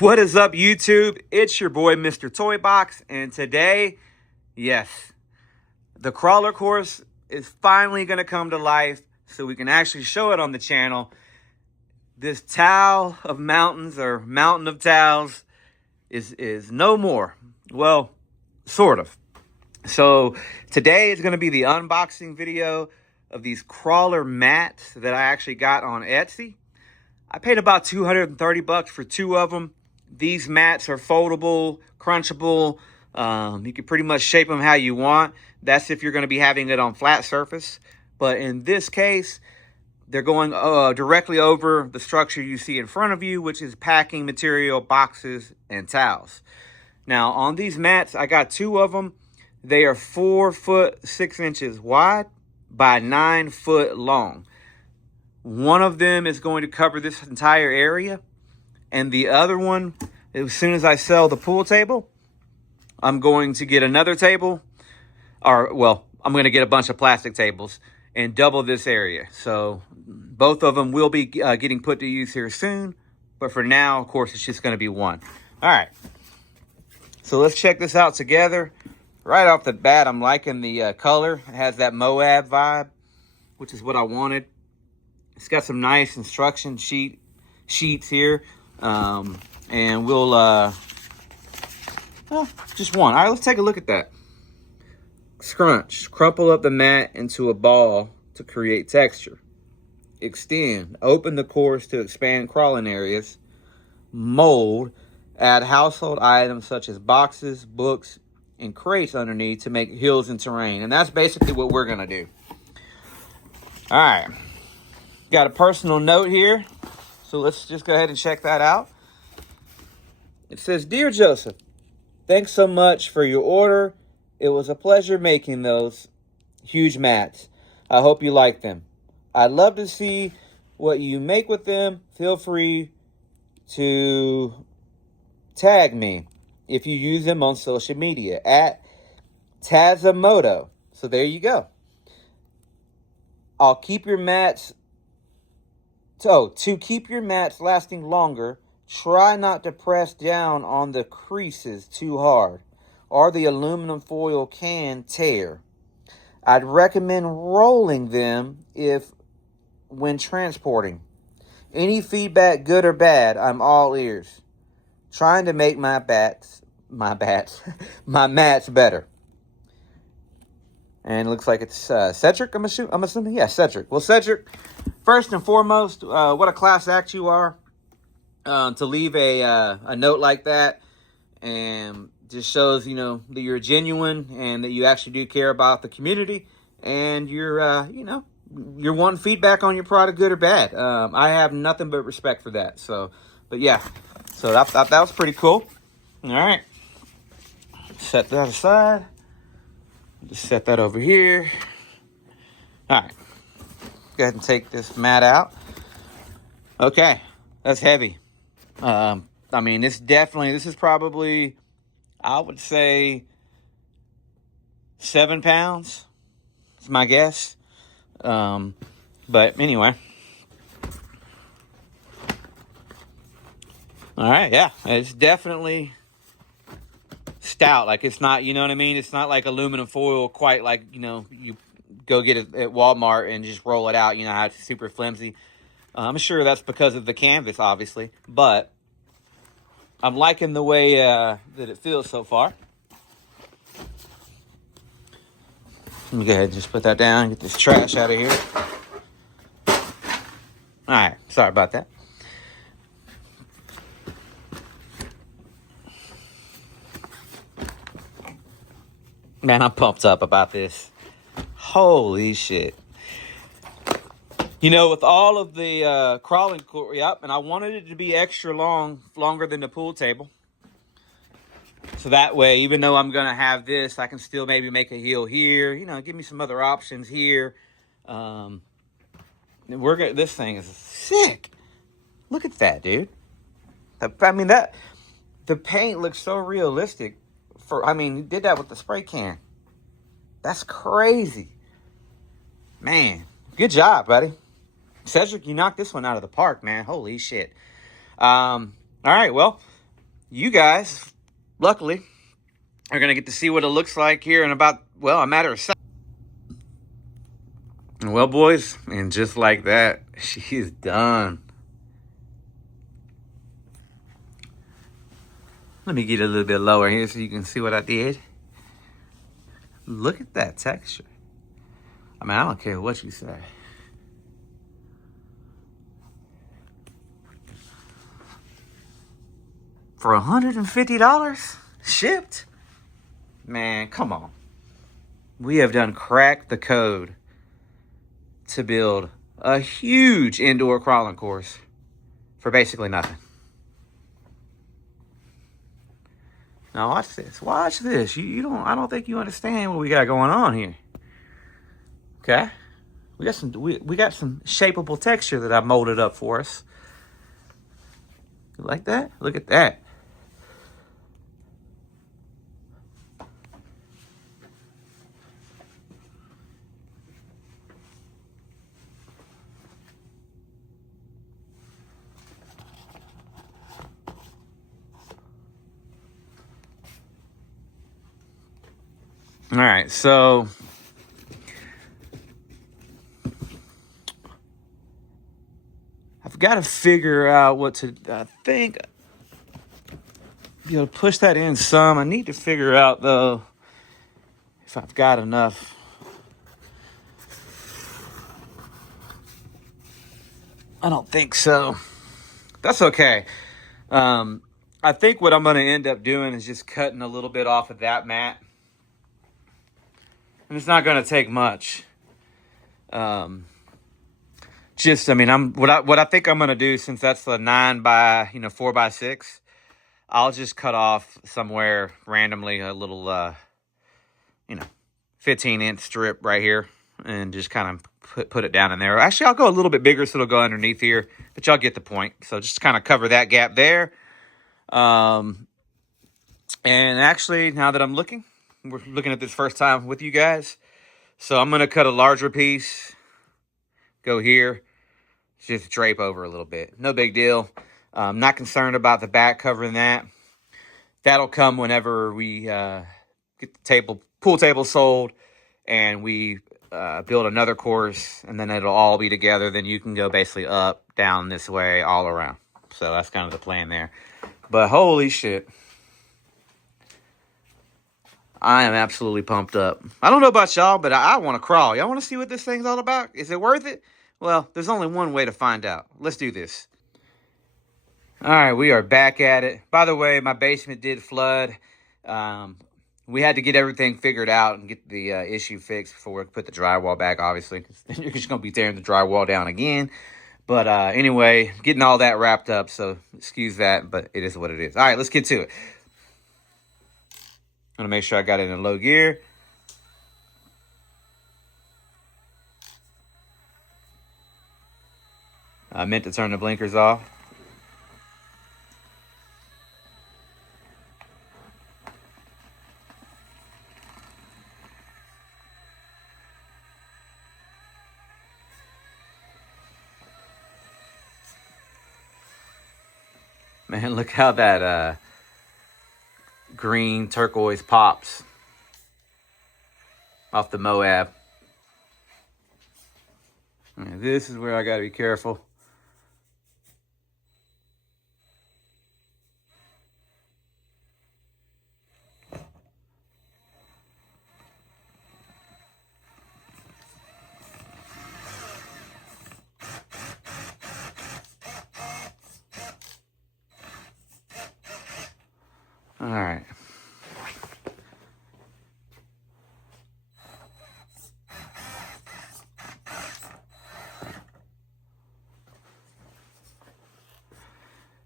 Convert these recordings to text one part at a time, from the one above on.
What is up, YouTube? It's your boy, Mr. Toybox, and today, yes, the crawler course is finally going to come to life so we can actually show it on the channel. This towel of mountains, or mountain of towels, is no more. Well, sort of. So today is going to be the unboxing video of these crawler mats that I actually got on Etsy. I paid about 230 bucks for two of them. These mats are foldable, crunchable. You can pretty much shape them how you want. That's if you're going to be having it on flat surface. But in this case, they're going directly over the structure you see in front of you, which is packing material, boxes, and towels. Now, on these mats, I got two of them. They are 4 foot 6 inches wide by 9 foot long. One of them is going to cover this entire area. And the other one, as soon as I sell the pool table, I'm going to get another table. I'm going to get a bunch of plastic tables and double this area. So both of them will be getting put to use here soon. But for now, of course, it's just going to be one. All right. So let's check this out together. Right off the bat, I'm liking the color. It has that Moab vibe, which is what I wanted. It's got some nice instruction sheets here. And we'll, just one. All right, let's take a look at that. Scrunch. Crumple up the mat into a ball to create texture. Extend. Open the course to expand crawling areas. Mold. Add household items such as boxes, books, and crates underneath to make hills and terrain. And that's basically what we're going to do. All right. Got a personal note here. So let's just go ahead and check that out. It says, "Dear Joseph, thanks so much for your order. It was a pleasure making those huge mats. I hope you like them. I'd love to see what you make with them. Feel free to tag me if you use them on social media at Tazamoto." So there you go. I'll keep your mats. So, to keep your mats lasting longer, try not to press down on the creases too hard, or the aluminum foil can tear. I'd recommend rolling them when transporting. Any feedback, good or bad, I'm all ears. Trying to make my mats better. And it looks like it's Cedric, I'm assuming? Yeah, Cedric. Well, Cedric, first and foremost, what a class act you are to leave a note like that, and just shows, that you're genuine and that you actually do care about the community, and you're wanting feedback on your product, good or bad. I have nothing but respect for that. So, but yeah, so I thought that was pretty cool. All right, set that aside. Just set that over here. All right. Go ahead and take this mat out. Okay. That's heavy. I mean, this is probably, I would say, 7 pounds. It's my guess. But anyway. All right. Yeah. It's definitely stout. Like, it's not, you know what I mean? It's not like aluminum foil, quite like, you go get it at Walmart and just roll it out, how it's super flimsy. I'm sure that's because of the canvas, obviously, but I'm liking the way that it feels so far. Let me go ahead and just put that down, get this trash out of here. All right, sorry about that. Man, I'm pumped up about this. Holy shit. With all of the crawling, yep, and I wanted it to be extra longer than the pool table. So that way, even though I'm going to have this, I can still maybe make a heel here, give me some other options here. This thing is sick. Look at that, dude. The paint looks so realistic. He did that with the spray can. That's crazy. Man, good job, buddy. Cedric, you knocked this one out of the park, man. Holy shit. All right, well, you guys, luckily, are going to get to see what it looks like here in about, well, a matter of seconds. Well, boys, and just like that, she is done. Let me get a little bit lower here so you can see what I did. Look at that texture. I mean, I don't care what you say. For $150 shipped? Man, come on. We have done cracked the code to build a huge indoor crawling course for basically nothing. Now watch this. Watch this. You don't. I don't think you understand what we got going on here. Okay, we got some. We got some shapeable texture that I molded up for us. You like that? Look at that. All right, so I've got to figure out what to. I think be able to push that in some. I need to figure out though if I've got enough. I don't think so. That's okay. I think what I'm going to end up doing is just cutting a little bit off of that mat. And it's not going to take much. I mean, what I think I'm going to do, since that's the 4x6, I'll just cut off somewhere randomly a little, 15-inch strip right here and just kind of put it down in there. Actually, I'll go a little bit bigger so it'll go underneath here, but y'all get the point. So just kind of cover that gap there. And actually, now that we're looking at this first time with you guys. So I'm going to cut a larger piece, go here, just drape over a little bit. No big deal. I'm not concerned about the back covering that. That'll come whenever we get the pool table sold and we build another course, and then it'll all be together. Then you can go basically up, down this way, all around. So that's kind of the plan there. But holy shit. I am absolutely pumped up. I don't know about y'all, but I want to crawl. Y'all want to see what this thing's all about? Is it worth it? Well, there's only one way to find out. Let's do this. All right, we are back at it. By the way, my basement did flood. We had to get everything figured out and get the issue fixed before we put the drywall back, obviously, because then you're just going to be tearing the drywall down again. But anyway, getting all that wrapped up, so excuse that, but it is what it is. All right, let's get to it. I'm going to make sure I got it in low gear. I meant to turn the blinkers off. Man, look how that green turquoise pops off the Moab. And this is where I got to be careful. All right.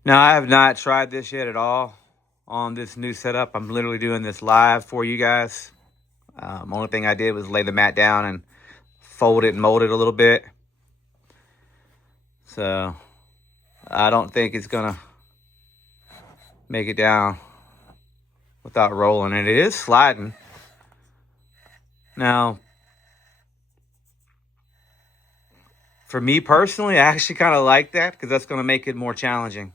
Now, I have not tried this yet at all on this new setup. I'm literally doing this live for you guys. Only thing I did was lay the mat down and fold it and mold it a little bit. So, I don't think it's going to make it down without rolling. And it is sliding. Now, for me personally, I actually kind of like that because that's going to make it more challenging.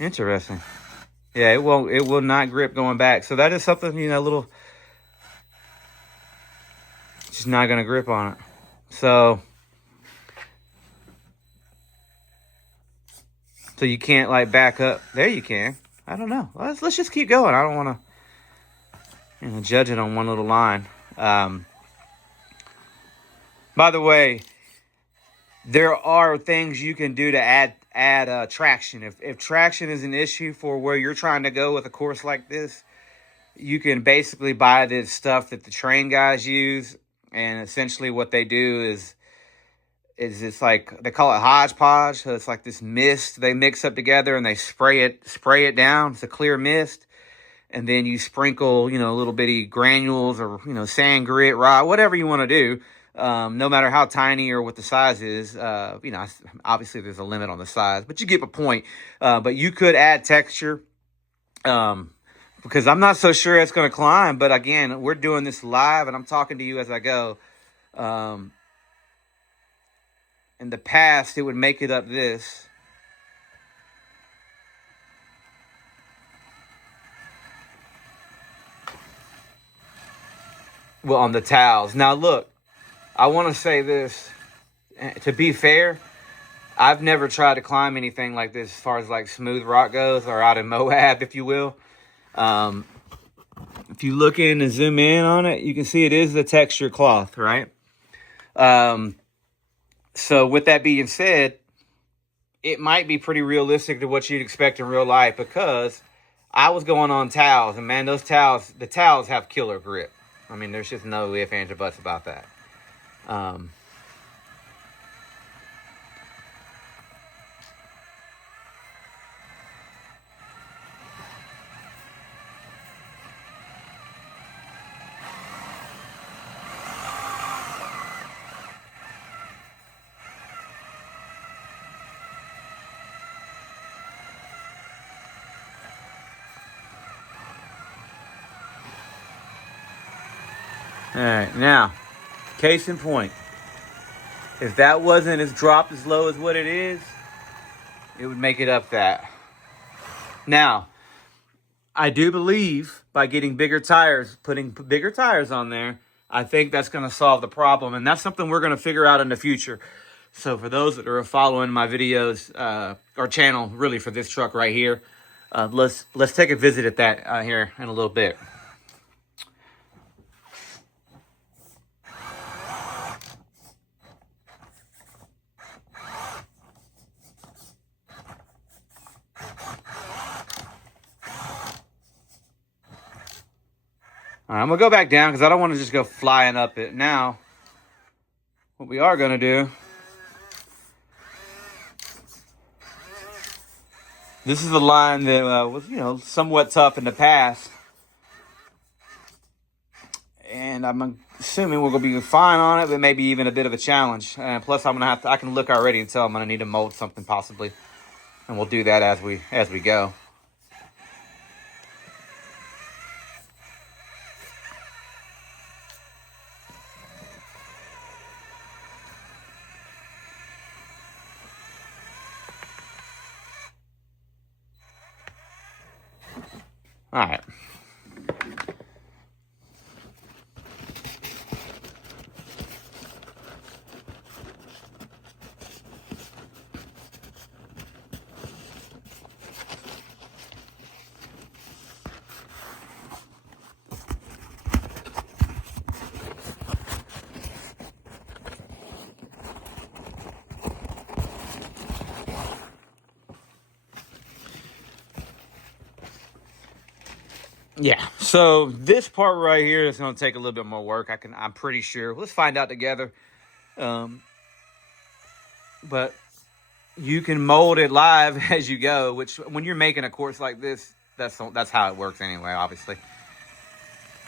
Interesting. Yeah, it won't. It will not grip going back. So that is something, you know, little. Just not gonna grip on it. So you can't like back up. There you can. I don't know. Let's just keep going. I don't want to, you know, judge it on one little line. By the way, there are things you can do to add traction. If traction is an issue for where you're trying to go with a course like this, you can basically buy this stuff that the train guys use, and essentially what they do is it's like they call it hodgepodge. So it's like this mist they mix up together and they spray it down. It's a clear mist, and then you sprinkle, you know, little bitty granules or, you know, sand, grit, rock, whatever you want to do. No matter how tiny or what the size is, you know, obviously there's a limit on the size, but you get the point. But you could add texture, because I'm not so sure it's going to climb. But again, we're doing this live and I'm talking to you as I go. In the past, it would make it up this. Well, on the towels. Now, look, I want to say this. To be fair, I've never tried to climb anything like this as far as like smooth rock goes, or out in Moab, if you will. If you look in and zoom in on it, you can see it is the texture cloth, right? So with that being said, it might be pretty realistic to what you'd expect in real life, because I was going on towels, and man, the towels have killer grip. I mean, there's just no ifs, ands, or buts about that. All right, now, case in point, if that wasn't as dropped as low as what it is, it would make it up that. Now, I do believe by getting bigger tires, putting bigger tires on there, I think that's going to solve the problem. And that's something we're going to figure out in the future. So for those that are following my videos, or channel really for this truck right here, let's take a visit at that here in a little bit. All right, I'm going to go back down because I don't want to just go flying up it. Now, what we are going to do, this is a line that was, you know, somewhat tough in the past. And I'm assuming we're going to be fine on it, but maybe even a bit of a challenge. Plus, I'm going to I can look already and tell I'm going to need to mold something possibly. And we'll do that as we go. All right. Yeah, so this part right here is going to take a little bit more work. I'm pretty sure. Let's find out together. But you can mold it live as you go, which when you're making a course like this, that's how it works anyway, obviously.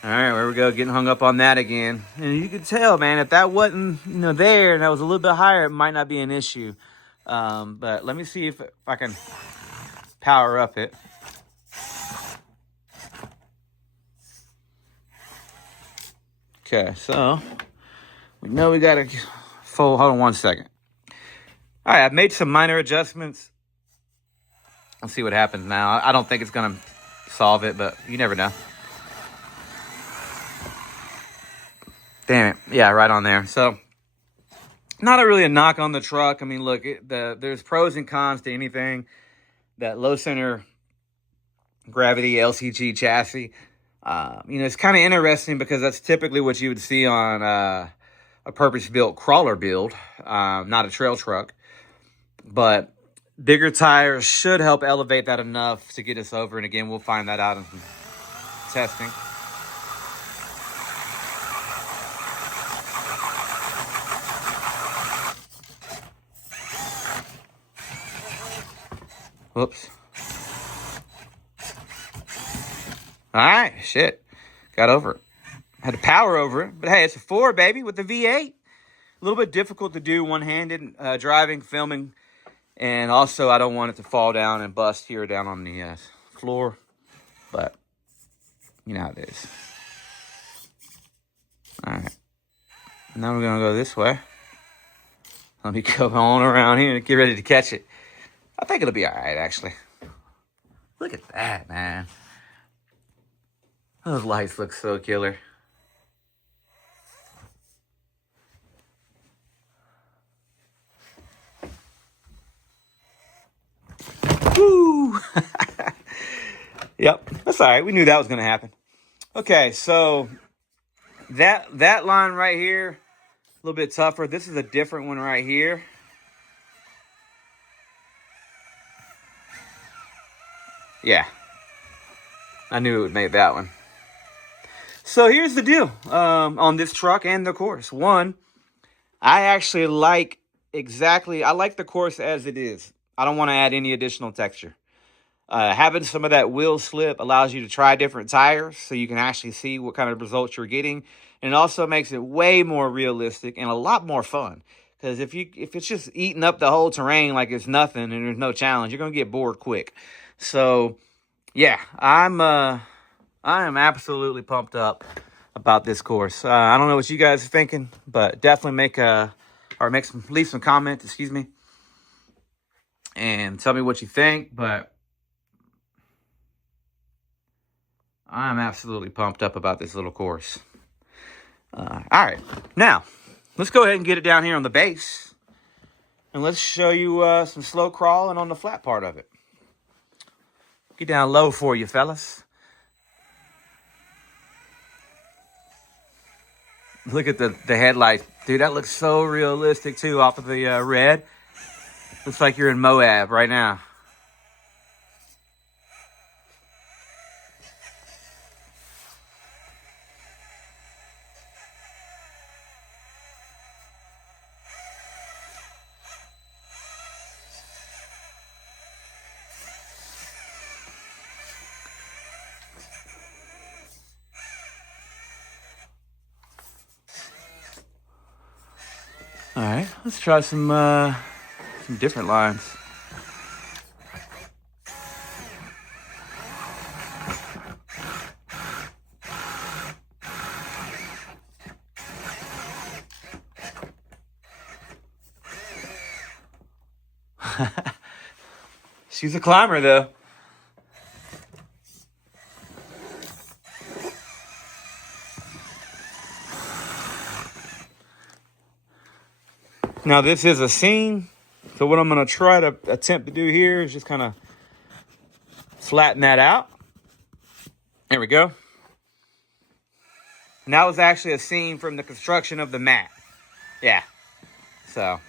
All right, there we go, getting hung up on that again. And you can tell, man, if that wasn't, you know, there and that was a little bit higher, it might not be an issue. But let me see if I can power up it. Okay, so we know we got to fold. Hold on one second. All right, I've made some minor adjustments. Let's see what happens now. I don't think it's going to solve it, but you never know. Damn it. Yeah, right on there. So, not really a knock on the truck. I mean, look, there's pros and cons to anything. That low center gravity LCG chassis, it's kind of interesting because that's typically what you would see on a purpose-built crawler build, not a trail truck. But bigger tires should help elevate that enough to get us over. And again, we'll find that out in some testing. Whoops. All right, shit. Got over it. Had to power over it. But hey, it's a 4, baby, with the V8. A little bit difficult to do one-handed driving, filming. And also, I don't want it to fall down and bust here down on the floor. But, you know how it is. All right. Now we're going to go this way. Let me go on around here and get ready to catch it. I think it'll be all right, actually. Look at that, man. Those lights look so killer. Woo! Yep, that's all right. We knew that was going to happen. Okay, so that line right here, a little bit tougher. This is a different one right here. Yeah, I knew it would make that one. So here's the deal on this truck and the course. One, I actually like the course as it is. I don't want to add any additional texture. Having some of that wheel slip allows you to try different tires so you can actually see what kind of results you're getting. And it also makes it way more realistic and a lot more fun. Because if it's just eating up the whole terrain like it's nothing and there's no challenge, you're going to get bored quick. So, yeah, I am absolutely pumped up about this course. I don't know what you guys are thinking, but definitely leave some comments, excuse me, and tell me what you think. But I'm absolutely pumped up about this little course. All right, now let's go ahead and get it down here on the base, and let's show you some slow crawling on the flat part of it. Get down low for you, fellas. Look at the headlights. Dude, that looks so realistic, too, off of the red. Looks like you're in Moab right now. All right, let's try some different lines. She's a climber, though. Now, this is a scene, so what I'm going to try to attempt to do here is just kind of flatten that out. There we go. And that was actually a scene from the construction of the mat. Yeah. So.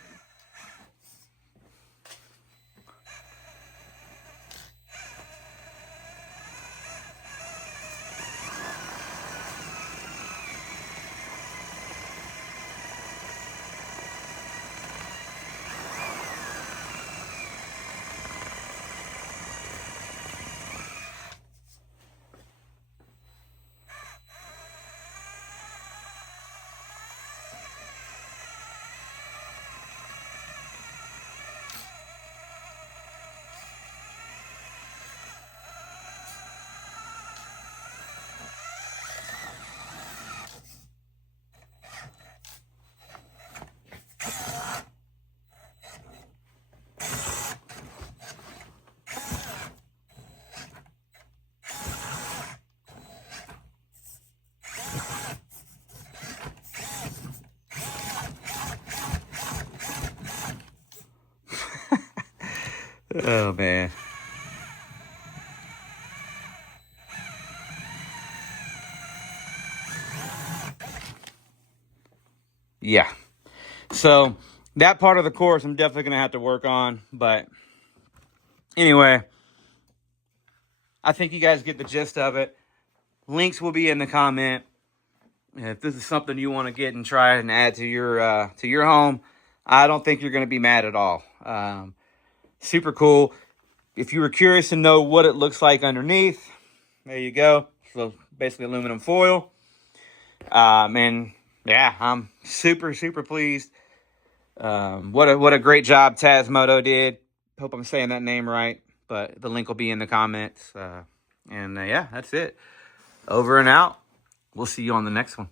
Oh, man. Yeah. So that part of the course I'm definitely going to have to work on. But anyway, I think you guys get the gist of it. Links will be in the comment. If this is something you want to get and try and add to your home, I don't think you're going to be mad at all. Super cool. If you were curious to know what it looks like underneath, there you go. So basically aluminum foil. And yeah, I'm super, super pleased. What a great job Tazmoto did. Hope I'm saying that name right, but the link will be in the comments. And yeah, that's it. Over and out. We'll see you on the next one.